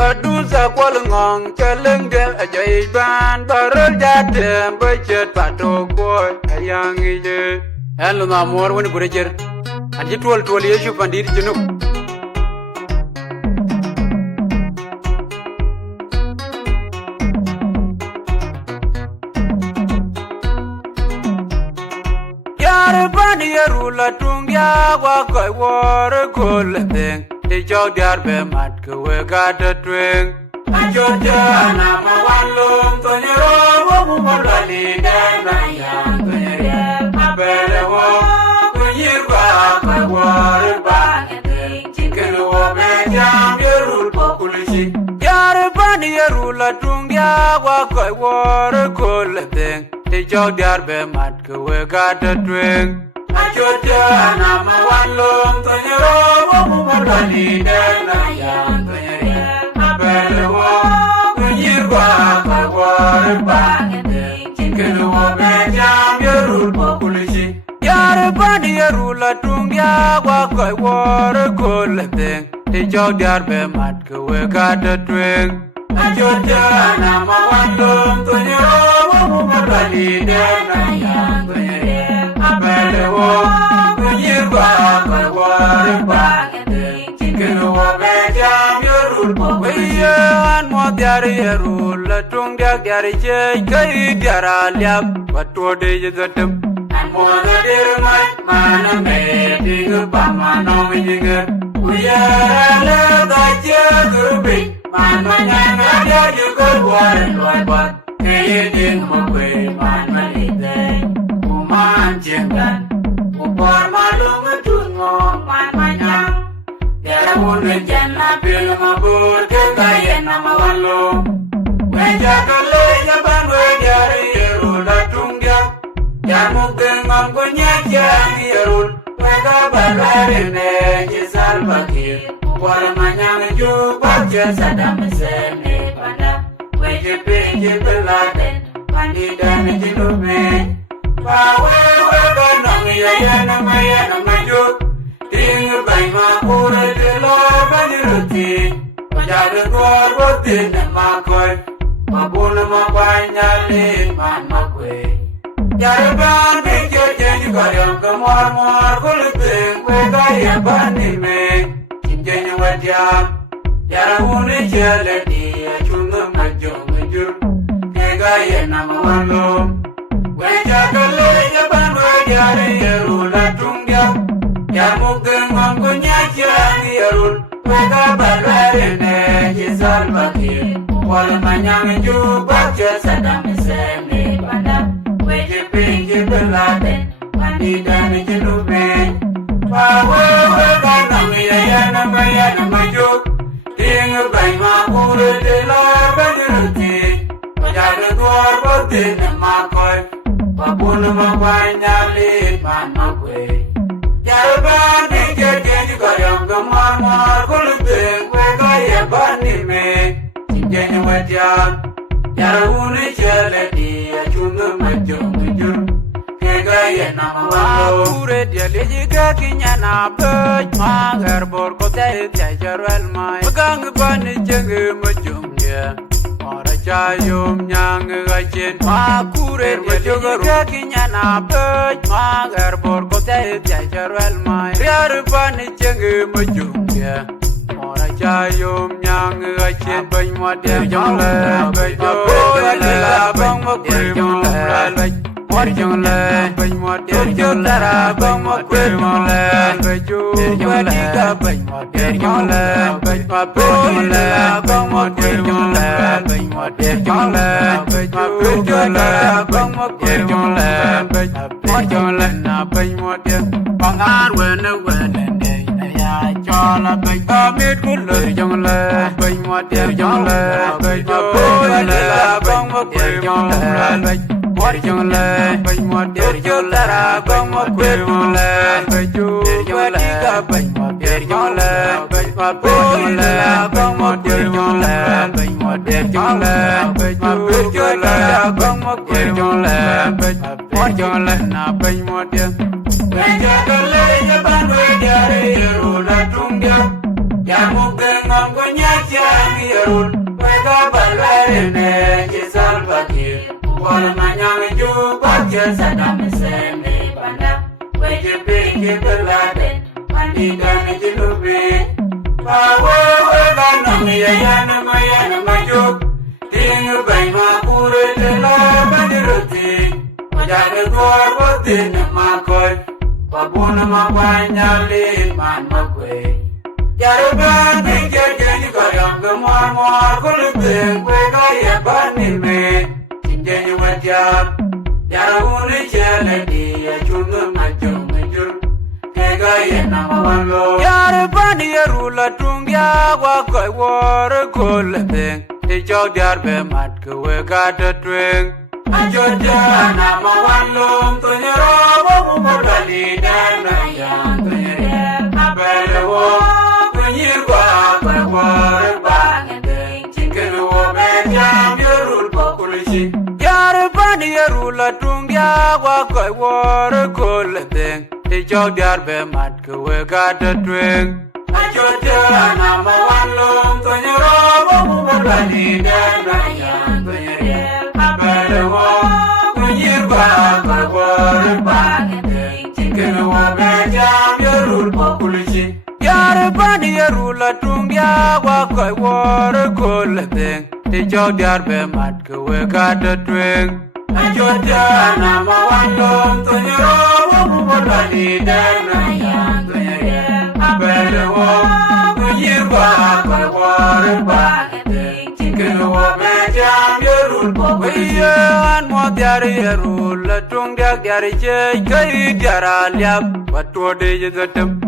Aduza kwalungong chalengel ajaiban barol jatem bechet pato boy ayangi je hello na mor woni gurejer andi tol yesu pandir jenu yar ban yerula tungya wa koy wor kol deng e jog dar be mat ko we ga da tweng a joja na ma walum to nyero wo mu molali den na ya to nyere a bele wo ko yirwa ko wor ba chicken wo be jam yerul populisi yar ban yerula tungya wa ko wor kol deng e jog dar be mat ko we ga da tweng Ajoja na ma walum to nyero wo mu molali den na ya to nyere a bele wo ko yirwa ko wor ba chicken wo be jam yerul populisi yar ban yerula tungya wa ko wor kol deng e jog dar be mat ko we ga da tweng Ajoja na ma walum to nyero wo mu molali den na ya to nyere bele wo yirwa ko wor ba chicken wo be jam yerul po ye an mo diar yerul tung diar je kai diara lyap wato de yegatem an mo der mai mana me ding pa mano yinger uya le da je grubi man manya na diar ju ko wor loi ba ke din mo kwe man malite man jengan upor malung tungo man manyang dera wune janna pil mabur ke kayen nama wallo weja kale jaban wejari yerul datungya jamu gengam gonya jang yerul wega balare ne jisal bakir upor manyang jubak jasadam sene pada weje peje beladen pandidan jilume Pawe nang ya na majuk ting bai ma pura de lo baniruti pajar gor bote na ma koy ma bun ma banya le man ma kwe yar ban de je je ko yam ka mor kul te we ga ya ban ni me chin je ni wa jam yar un je le di chung ma jo mujur ke ga ya na ma walo Weja kale jaban wejari yerul atungya Yamugeng mampunya jang yerul Wega balare ne jisal bakir Wal manyang jubak jasadam sene pada Weje pinji beladen Pandidan jenube Pawe wega nang ya nama juk Ting bai mapura de la baniruti Pajar gor bote nama koy Wapun mawanya lit man makwe Yarban dike jenji koryam gamar kulubeng Wega yabani me Sinjenya wajam Yarahuni chale diya chunga majo mujur Kega yenama walo Kure dia lejiga kinyana pej Magar bor kote tiajarwel mai Magang bani jengi majum dia Chayum nyang gajen makure majogaru kinyana pej magar bor kote tiajarwel mai riar bani jenge majungya ora chayum nyang gajen bany modya jongle bejo la bang makure jongle mor jongle bany modya jotara bang makure jongle bejo jongle bany modya jongle bany jongle bang makure jongle Dear John Land, my John Land, bang mo dear John Land, my John Land, na bang mo dear. Bang ar when and day, ya John Land, bang mid good John Land, bang mo dear John Land, bang mo dear John Land, what John Land, bang mo dear John Land, bang mo dear John Land, bang John Land, bang mo dear John Land, bang mo dear John Land, bang mo dear John Land. Bang mo dear John Land, bang John Land, na bang mo dear. Weja kale jaban wejari yerul atungya, yamu gengam gonya jang yerul wega balwerine jisalbakir wal manyang ju bakje Saddam Hussein panda weje pingi beladen mandi dan jilubi bawe wega nami yana majuk ting bay ma pure de la badiruti majane gor botin makoy babuna mapanyali man makwe Yaruban Jani Koyam Gamor Kulubin Wega Yabani me Chinjani Wajab Yaruni Chaladi Achunga Majum Majur Kega Yanamalo Yarabani Yarula Tungia Wakai War Kulubin Ijog Yarbe Matka Wega the Twing Ajoja Namawalum Tunyaro Mudali Dana Yang Tunyare Abelewo Yarabani Yarula Tungia Wakai War Kulubin Ijog Yarbe Matka Wega the Twing Ajoja Namawalum Tunyaro Mudali Dana Yang Tunyare Abelewo Tunyirba War Chicken Wabajam Yarul Population Yarabani Yarula Tungia Wakai War Kulubin Ijog Yarbe Matka Wega the Twing Ajoja Namawalum Tunyaro Mudali Dana Yang Tunyare Abelewo Tunyirba War Chicken Wabajam Yarul Population Modyari Yarula Tungia Yari Kai Yaraliap Watu de Yatum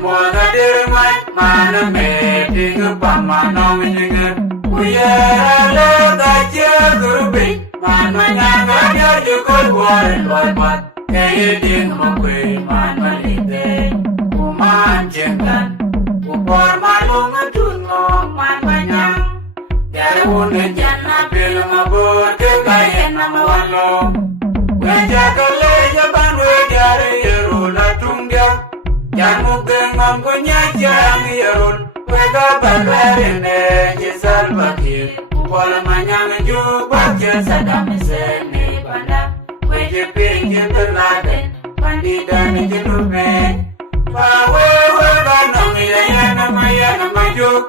Mona dear man, mating a pamano vinegar. We are the Jerubi, man, my young, you could warn what Kaydin Mokwe, man, Malide, Woman Jengan, who bore my long to know, man, my young. There won't a Jana film about the guy and number one low. When Jack a lay upon where Yarula Tungia. Yamugeng Mamgunya Jang Yarul Wega Balwerine Jisalbakir Wala Manyang Ju Bakje Saddam Hussein Panda Weje Pingi Beladen Mandi dan Jilubi Bawe Wega Nami Yana Majuk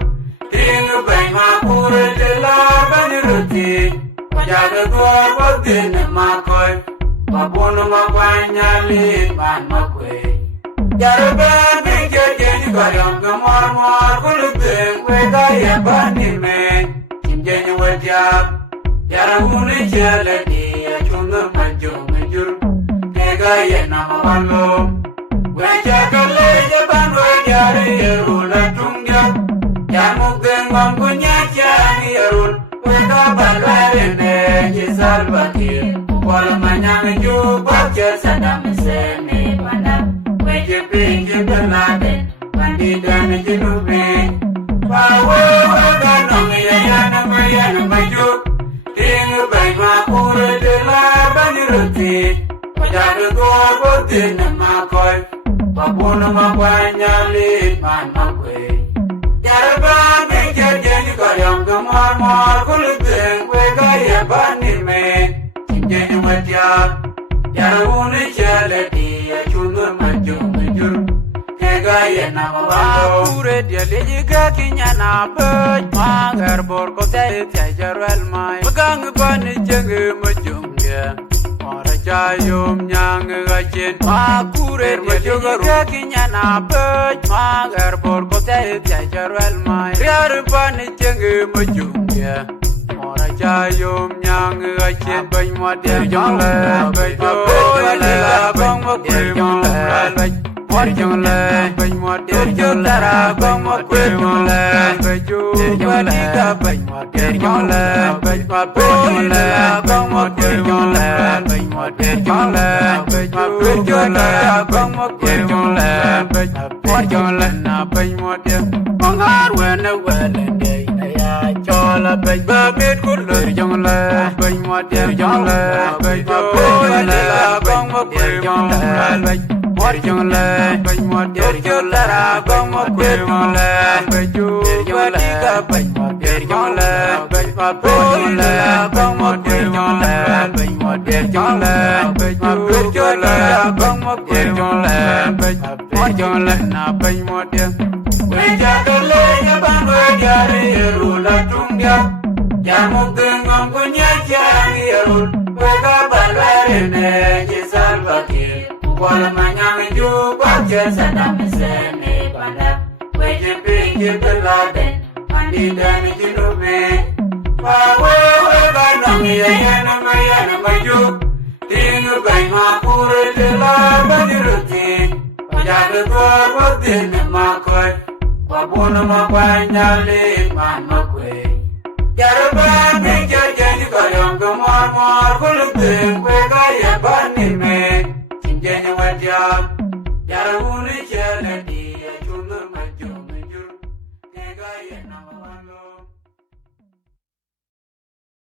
Ting Bay Mapure Jela Baniruti Jaga Gua Botin Makoy Babunu Mapanyali Man Makwe Yaruban Jani Koyam Gamor Kulubin Wega Yabani me Chinjani Wajab Yaruni Chaladi Achunga Majum Majur Kega Yanamalo Wejaka Japan Wejari Yarula Tunga Yamugeng Mampunya Jani Yarul Wega Balwarine Jisalbakir Wala Manyang Ju Bakje Saddam Hussein Panda Weje Pingi Beladen Mandi dan Jilubi Bawe Wega Nami Yana Majuk Ting Bay Mapure de la Baniruti Jaga Gor Botin Makoy Babuna Mapanyali Man Makwe Yaraban Jani Koyam Gamor Kulubin Wega Yabani me Chinjani Wajab Yaruni Chaladi Achunga Majur Kega Yanamawalo Pure dia lejiga kinyana Bej Magar Borko Tayit Yajarwel Mai Magang Bani Jenge Majungya Mora Jayum Nyang Gachin Makure dia lejiga kinyana Bej Magar Borko Tayit Yajarwel Mai Riar Bani Jenge Majungya Mora Jayum Nyang Gachin Bej Mwadya Jongla Bej Jongla Bang Makwe Bej Jongla Bej Mwadya Jongla Bang Makwe Bej Jongla Bej Mwadya Jongla Bej Jongla Bang Makwe Jongla Bej Mwadya Jongla Bej Jongla Bang Makwe Jongla Bej Jongla Na Bej Mwadya Mangar Wena Wela Ya Chola Bej Babit Kulur Jongla Bej Mwadya Jongla Bej Jongla Bang Makwe Jongla Bej der jong le ben mo der jong le ra gong mo der jong le ben ju der jong le ben mo der jong le ben mo jong le gong mo der jong le ben mo der jong le ben mo der jong le gong mo der jong le ben mo jong le na ben mo der we ja de le ya ban we ja ri ru la tung ya ya mo gen ngom ko nya ja ri ru we ga ba le ne ji sal ba ki wala manyang ju ba je sadam se ne banda we je pe je de la de andi dan ji no me pa we ba nang ya na ju ting ba ma pur de la ba ni ru ti ja de ko de ne ma ko kwa bona ma kwa nya le man ma kwe yarba ne je je ni ko yong ko mor ko lu de we ga ya ba ni me Jenny went young, Yaruni Jelly, a junior, my junior, Nega, number one.